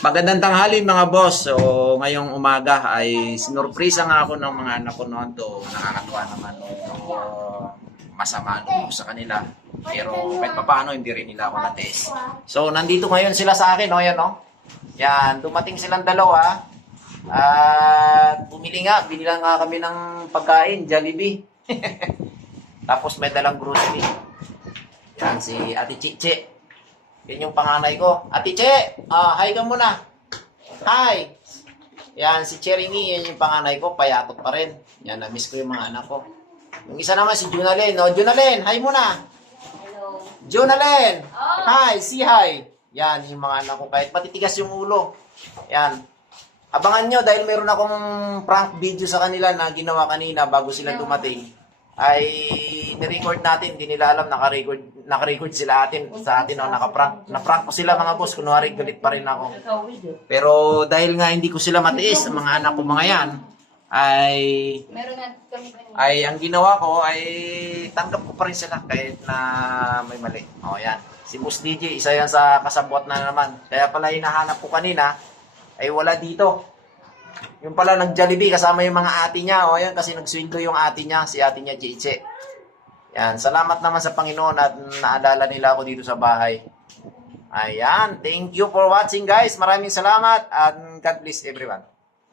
Magandang tanghali mga boss. So, ngayong umaga ay sinurprisa nga ako ng mga anak ko noon. Nakakatuwa naman. So, masama loob sa kanila. Pero kahit papaano, hindi rin nila ako na-test. So, nandito ngayon sila sa akin. Yan, Yan, dumating silang dalawa. At bumili nga. Binilang nga kami ng pagkain, Jollibee. Tapos may dalang grocery. Yan, si Ate Chiche. Yan yung panganay ko. Ate Che, hi ka muna. Hi. Yan, si Cheriny, yan yung panganay ko. Payatot pa rin. Yan, na-miss ko yung mga anak ko. Yung isa naman, si Junalen. Junalen, hi muna. Hello. Junalen, Oh. hi, say hi. Yan, yung mga anak ko. Kahit matitigas yung ulo. Yan. Abangan nyo dahil meron akong prank video sa kanila na ginawa kanina bago sila dumating. Ay ni-record natin, hindi nila alam, naka-record sila sa atin, naka-prank. Na-prank ko sila mga boss, kunwari galit pa rin ako. Pero dahil nga hindi ko sila matiis, ang mga anak ko mga yan, Meron nga kami ay ang ginawa ko ay tanggap ko pa rin sila kahit na may mali. Yan. Si Boss DJ, isa yan sa kasabwat na naman. Kaya pala hinahanap ko kanina, ay wala dito. Yung pala nag-Jollibee kasama yung mga ate niya. Yan, kasi nag-sweldo yung ate niya, si ate niya Chiche. Yan, salamat naman sa Panginoon at naalala nila ako dito sa bahay. Ayan, thank you for watching guys. Maraming salamat and God bless everyone.